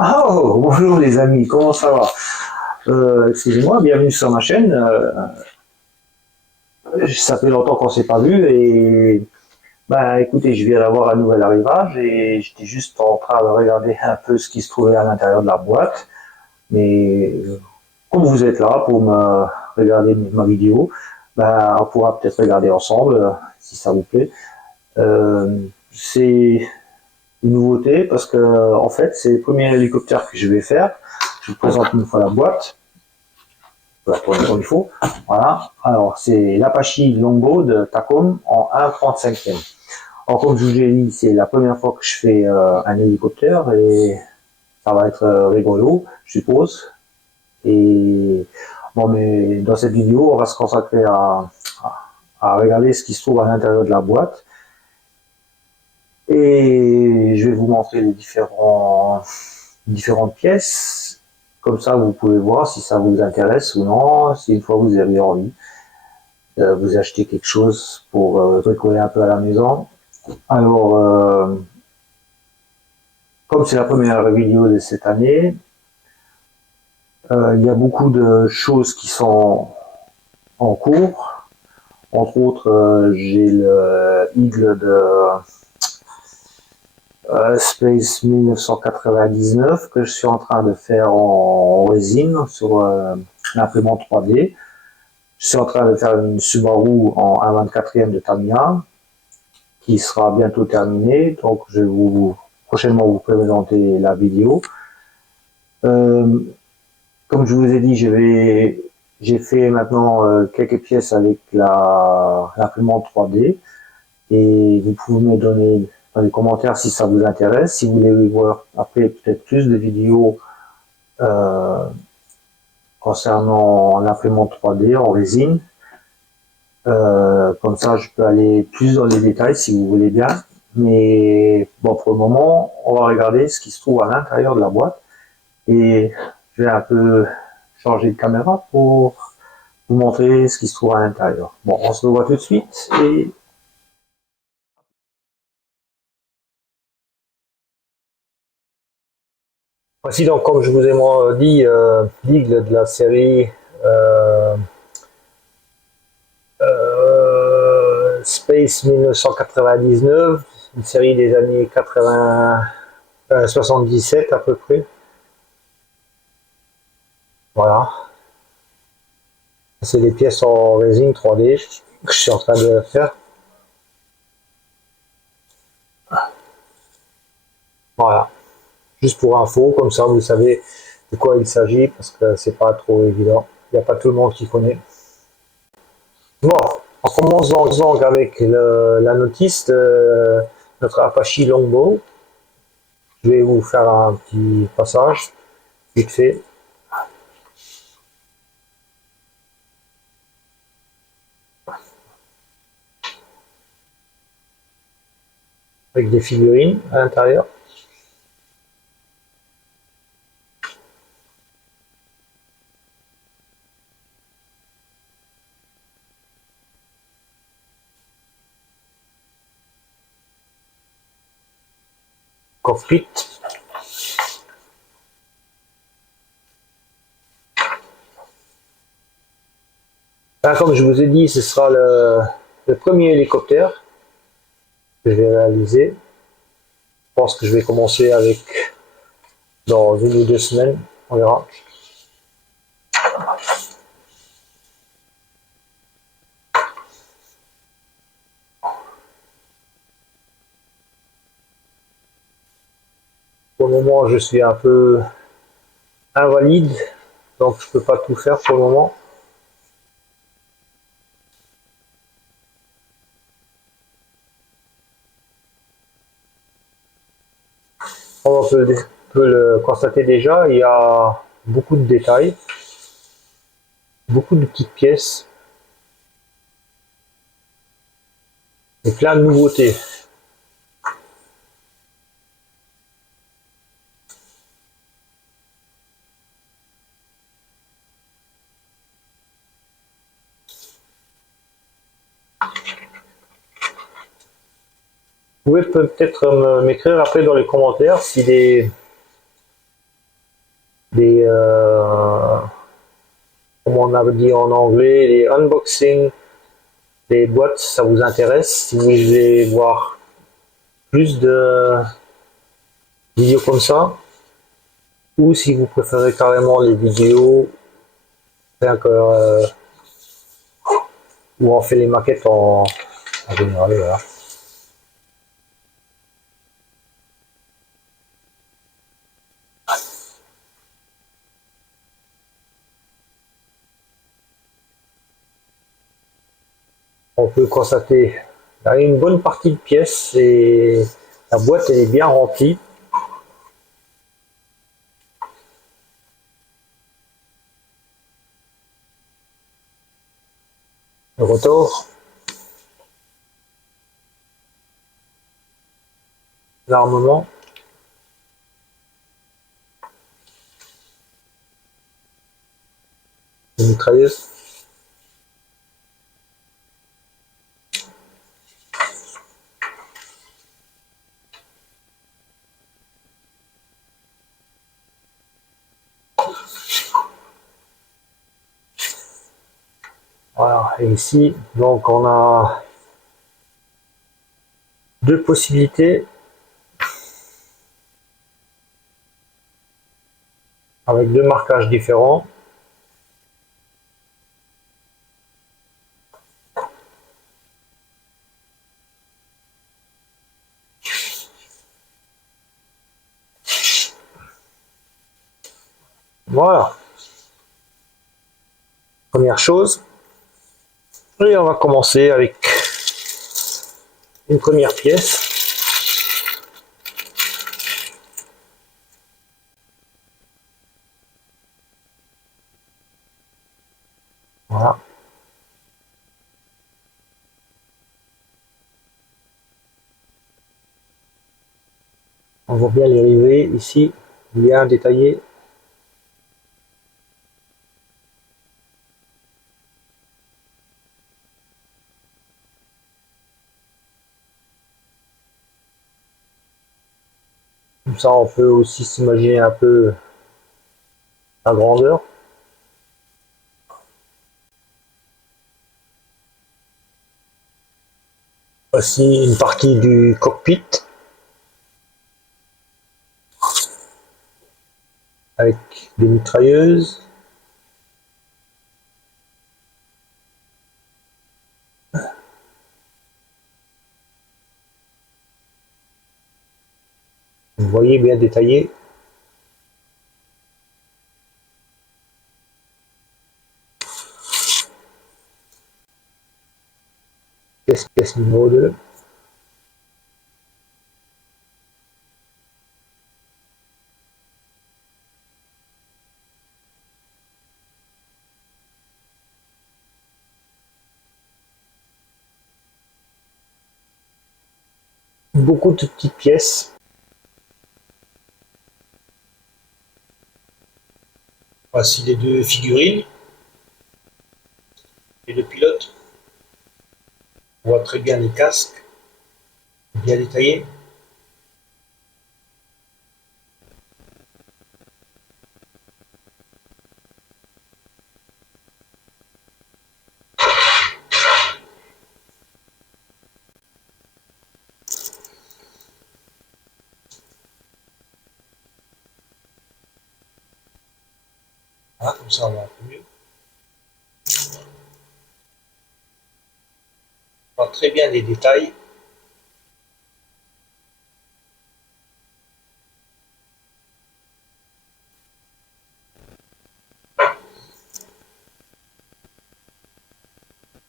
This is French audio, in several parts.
Oh, bonjour les amis, comment ça va? Excusez-moi, bienvenue sur ma chaîne. Ça fait longtemps qu'on s'est pas vu et bah écoutez, je viens d'avoir un nouvel arrivage et j'étais juste en train de regarder un peu ce qui se trouvait à l'intérieur de la boîte. Mais comme vous êtes là pour me regarder ma vidéo, bah, on pourra peut-être regarder ensemble si ça vous plaît. C'est une nouveauté parce que en fait c'est le premier hélicoptère que je vais faire. Je vous présente une fois la boîte. Voilà, comme il faut. Voilà. Alors, c'est l'Apache Longbow de Tacom en 1,35e. Alors, comme je vous l'ai dit, c'est la première fois que je fais un hélicoptère et ça va être rigolo, je suppose. Et bon, mais dans cette vidéo, on va se consacrer à regarder ce qui se trouve à l'intérieur de la boîte. Et je vais vous montrer les différentes pièces. Comme ça, vous pouvez voir si ça vous intéresse ou non, si une fois vous avez envie. Vous achetez quelque chose pour bricoler un peu à la maison. Alors, comme c'est la première vidéo de cette année, il y a beaucoup de choses qui sont en cours. Entre autres, j'ai le Eagle de Space 1999 que je suis en train de faire en résine sur l'imprimante 3D. Je suis en train de faire une Subaru en 1/24e de Tamiya qui sera bientôt terminée. Donc, je vais prochainement vous présenter la vidéo. Euh, Comme je vous ai dit, j'ai fait maintenant quelques pièces avec l'imprimante 3D et vous pouvez me donner dans les commentaires si ça vous intéresse. Si vous voulez voir après peut-être plus de vidéos euh, concernant l'imprimante 3D en résine, comme ça je peux aller plus dans les détails si vous voulez bien. Mais bon, pour le moment, on va regarder ce qui se trouve à l'intérieur de la boîte et je vais un peu changer de caméra pour vous montrer ce qui se trouve à l'intérieur. Bon, on se revoit tout de suite et voici donc, comme je vous ai dit, l'Eagle de la série Space 1999, une série des années 80, 77 à peu près. Voilà. C'est des pièces en résine 3D que je suis en train de faire. Voilà. Juste pour info, comme ça vous savez de quoi il s'agit, parce que c'est pas trop évident. Il n'y a pas tout le monde qui connaît. Bon, on commence donc avec la notice de notre Apache Longbow. Je vais vous faire un petit passage, vite fait. Avec des figurines à l'intérieur. Cockpit. Là, comme je vous ai dit, ce sera le premier hélicoptère que je vais réaliser. Je pense que je vais commencer avec dans 1 ou 2 semaines, on verra. Pour le moment, je suis un peu invalide, donc je peux pas tout faire pour le moment. On peut le constater déjà, il y a beaucoup de détails, beaucoup de petites pièces et plein de nouveautés. Vous pouvez peut-être m'écrire après dans les commentaires si des, comme on a dit en anglais, les unboxing des boîtes, ça vous intéresse. Si vous voulez voir plus de vidéos comme ça, ou si vous préférez carrément les vidéos où on fait les maquettes en général. Voilà. On peut constater il y a une bonne partie de pièces et la boîte elle est bien remplie. Le rotor, l'armement, les mitrailleuses. Voilà, et ici, donc on a deux possibilités avec deux marquages différents. Voilà, première chose. Et on va commencer avec une première pièce. Voilà. On voit bien les rivets ici, bien détaillés. Comme ça, on peut aussi s'imaginer un peu la grandeur. Voici une partie du cockpit avec des mitrailleuses. Vous voyez bien détaillé. Pièce numéro 2. Beaucoup de petites pièces. Voici les deux figurines et le pilote. On voit très bien les casques, bien détaillés. Ah, comme ça on va un peu mieux. On voit très bien les détails.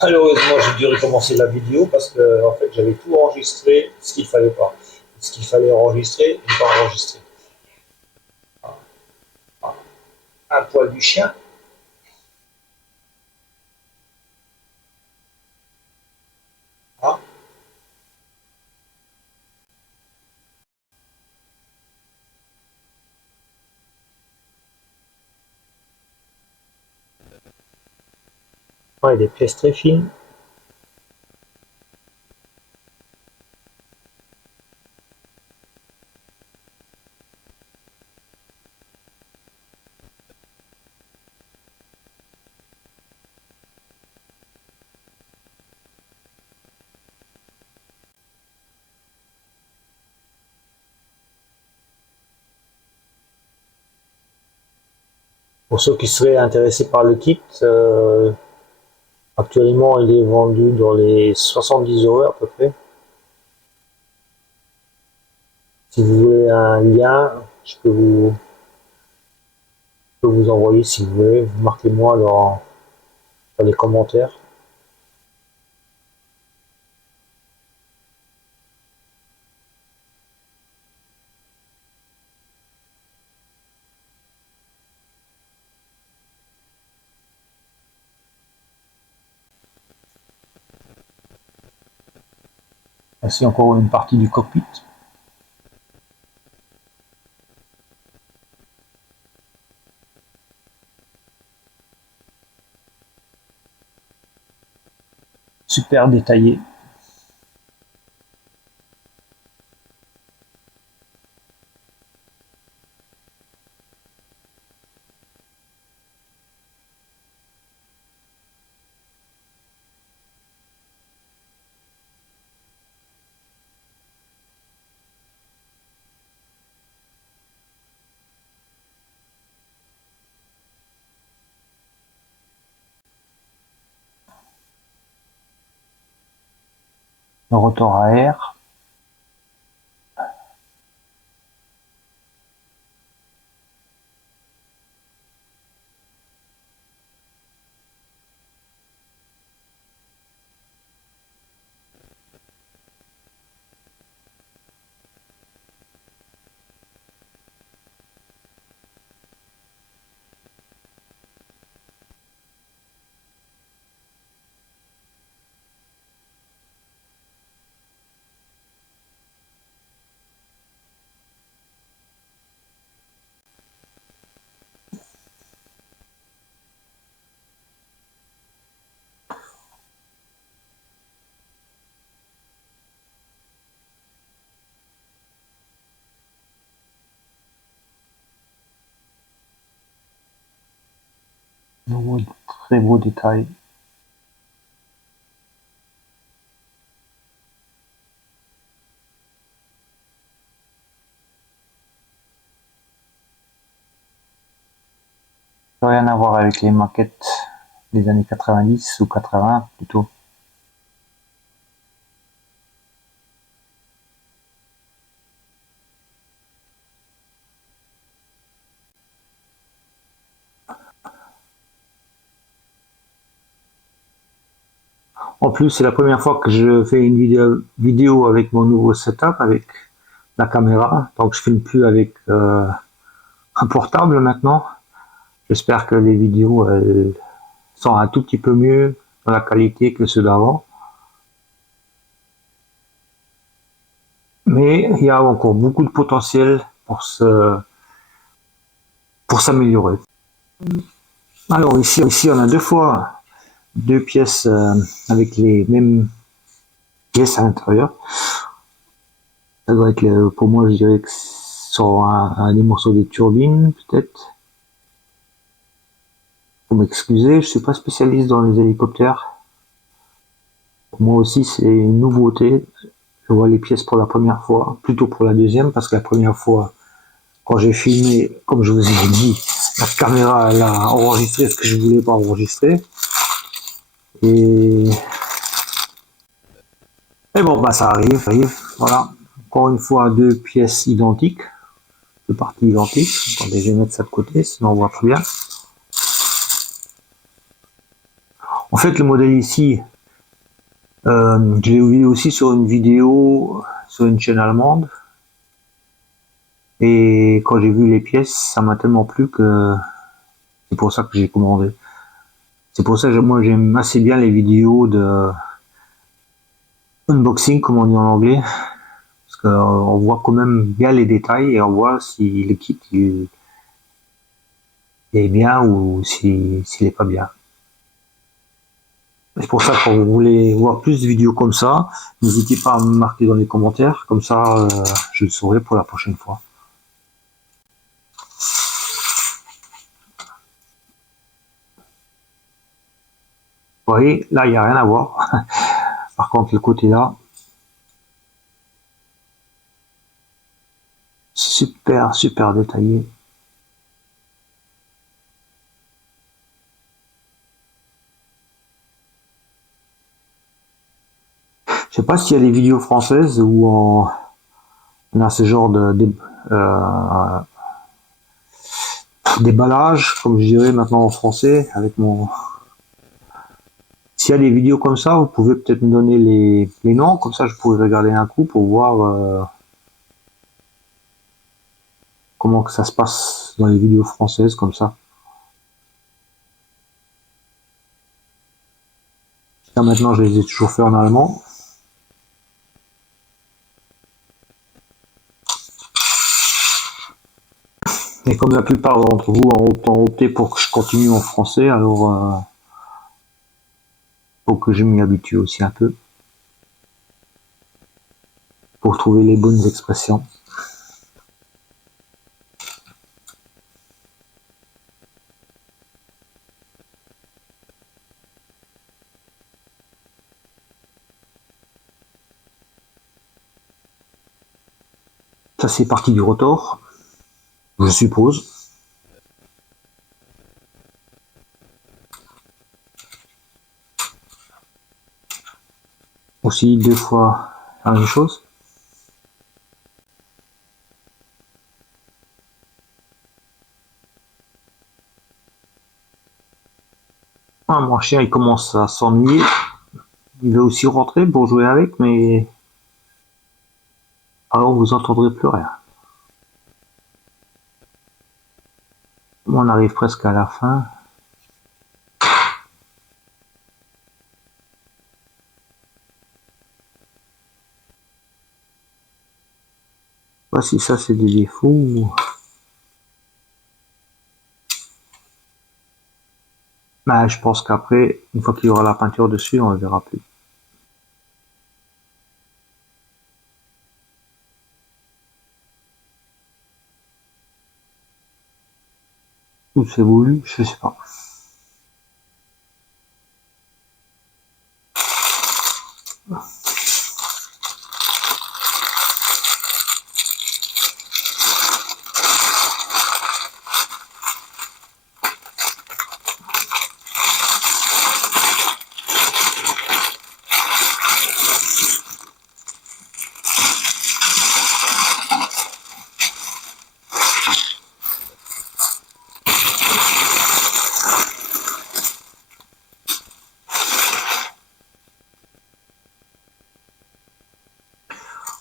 Malheureusement, j'ai dû recommencer la vidéo parce que en fait, j'avais tout enregistré, ce qu'il fallait pas. Ce qu'il fallait enregistrer, j'ai pas enregistré. Un poil du chien. Hein. Ouais, des pièces très fines. Pour ceux qui seraient intéressés par le kit, actuellement il est vendu dans les 70 € à peu près. Si vous voulez un lien, je peux vous envoyer si vous voulez. Marquez-moi dans les commentaires. Voici encore une partie du cockpit. Super détaillé. Le rotor à air. Très beau détail. Rien à voir avec les maquettes des années 90 ou 80 plutôt. En plus, c'est la première fois que je fais une vidéo avec mon nouveau setup, avec la caméra. Donc, je filme plus avec un portable maintenant. J'espère que les vidéos sont un tout petit peu mieux dans la qualité que ceux d'avant. Mais il y a encore beaucoup de potentiel pour s'améliorer. Alors ici, on a deux pièces avec les mêmes pièces à l'intérieur. Ça doit être, pour moi, je dirais que ce sont des morceaux de turbine, peut-être. Faut m'excuser, je suis pas spécialiste dans les hélicoptères. Pour moi aussi, c'est une nouveauté. Je vois les pièces pour la première fois, plutôt pour la deuxième, parce que la première fois, quand j'ai filmé, comme je vous ai dit, la caméra elle a enregistré ce que je voulais pas enregistrer. Et bon, bah ça arrive. Voilà. Encore une fois, deux pièces identiques, deux parties identiques. Attendez, je vais mettre ça de côté, sinon on voit très bien. En fait, le modèle ici, je l'ai vu aussi sur une vidéo sur une chaîne allemande. Et quand j'ai vu les pièces, ça m'a tellement plu que c'est pour ça que j'ai commandé. C'est pour ça que moi j'aime assez bien les vidéos de unboxing, comme on dit en anglais, parce qu'on voit quand même bien les détails et on voit si le kit il est bien ou s'il est pas bien. C'est pour ça que quand vous voulez voir plus de vidéos comme ça, n'hésitez pas à me marquer dans les commentaires, comme ça je le saurai pour la prochaine fois. Vous voyez, là il n'y a rien à voir. Par contre le côté là, super détaillé. Je sais pas s'il y a des vidéos françaises où on a ce genre déballage, comme je dirais maintenant en français, avec mon. S'il y a des vidéos comme ça, vous pouvez peut-être me donner les noms, comme ça je pourrais regarder un coup pour voir comment que ça se passe dans les vidéos françaises comme ça. Là maintenant je les ai toujours fait en allemand. Et comme la plupart d'entre vous ont opté pour que je continue en français, alors faut que je m'y habitue aussi un peu pour trouver les bonnes expressions. Ça c'est parti du rotor, je suppose. Aussi 2 fois la même chose. Ah, mon chien il commence à s'ennuyer. Il veut aussi rentrer pour jouer avec, mais alors vous entendrez plus rien. On arrive presque à la fin. Je sais pas si ça c'est des défauts ou. Bah, je pense qu'après, une fois qu'il y aura la peinture dessus, on ne le verra plus. Ou c'est voulu, je sais pas.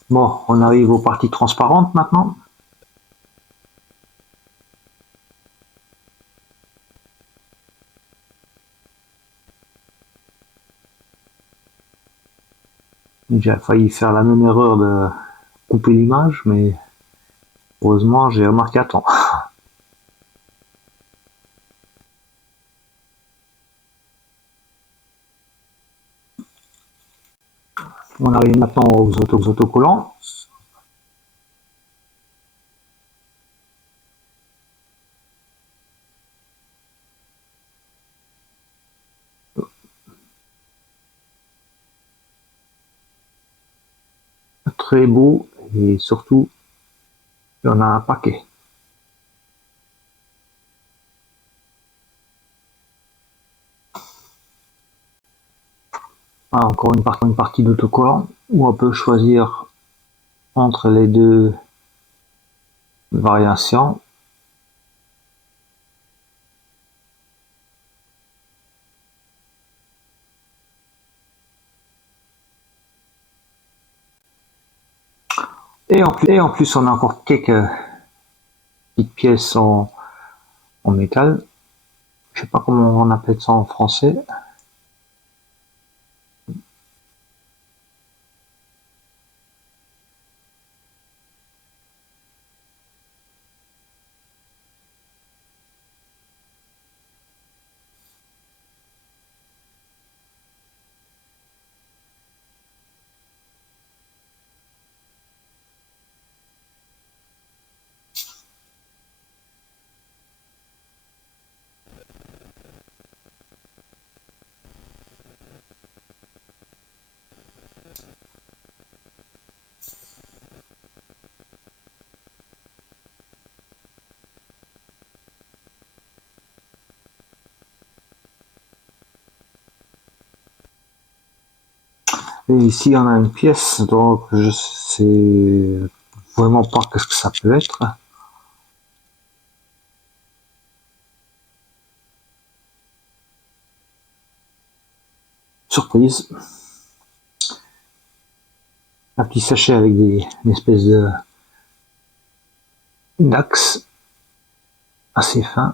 Bon, on arrive aux parties transparentes maintenant. J'ai failli faire la même erreur de couper l'image, mais heureusement j'ai remarqué à temps. On arrive maintenant aux autocollants. Très beau et surtout, il y en a un paquet. Ah, encore une partie d'autocollant où on peut choisir entre les deux variations. Et en plus, on a encore quelques petites pièces en métal. Je sais pas comment on appelle ça en français. Et ici on a une pièce, donc je sais vraiment pas qu'est-ce que ça peut être. Surprise. Un petit sachet avec une espèce de d'axe assez fin.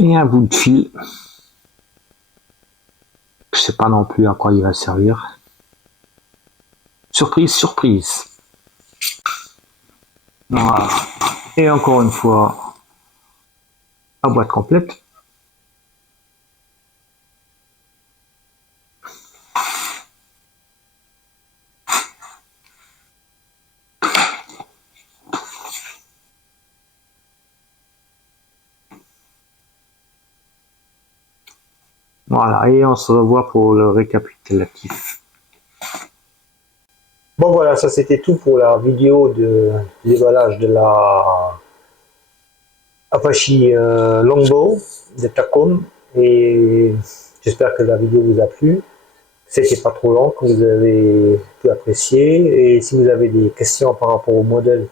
Et un bout de fil. Je sais pas non plus à quoi il va servir. Surprise, surprise. Voilà. Et encore une fois, la boîte complète. Voilà, et on se revoit pour le récapitulatif. Bon voilà, ça c'était tout pour la vidéo de déballage de la Apache Longbow de Takom, et j'espère que la vidéo vous a plu. C'était pas trop long, que vous avez pu apprécier, et si vous avez des questions par rapport au modèle,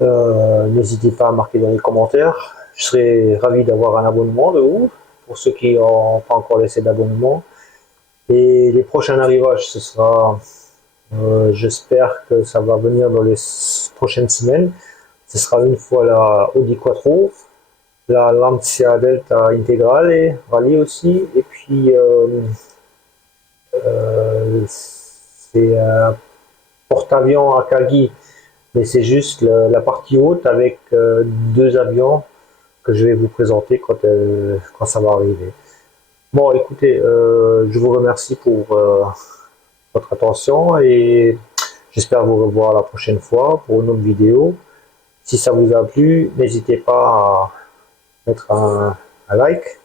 n'hésitez pas à marquer dans les commentaires. Je serais ravi d'avoir un abonnement de vous, pour ceux qui n'ont pas encore laissé d'abonnement. Et les prochains arrivages, ce sera, j'espère que ça va venir dans les prochaines semaines. Ce sera une fois la Audi Quattro, la Lancia Delta Intégrale et Rallye aussi, et puis c'est un porte-avions Akagi, mais c'est juste la partie haute avec deux avions que je vais vous présenter quand ça va arriver. Bon, écoutez, je vous remercie pour votre attention, et j'espère vous revoir la prochaine fois pour une autre vidéo. Si ça vous a plu, n'hésitez pas à mettre un like,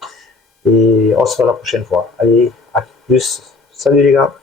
et on se voit la prochaine fois. Allez, à plus. Salut les gars.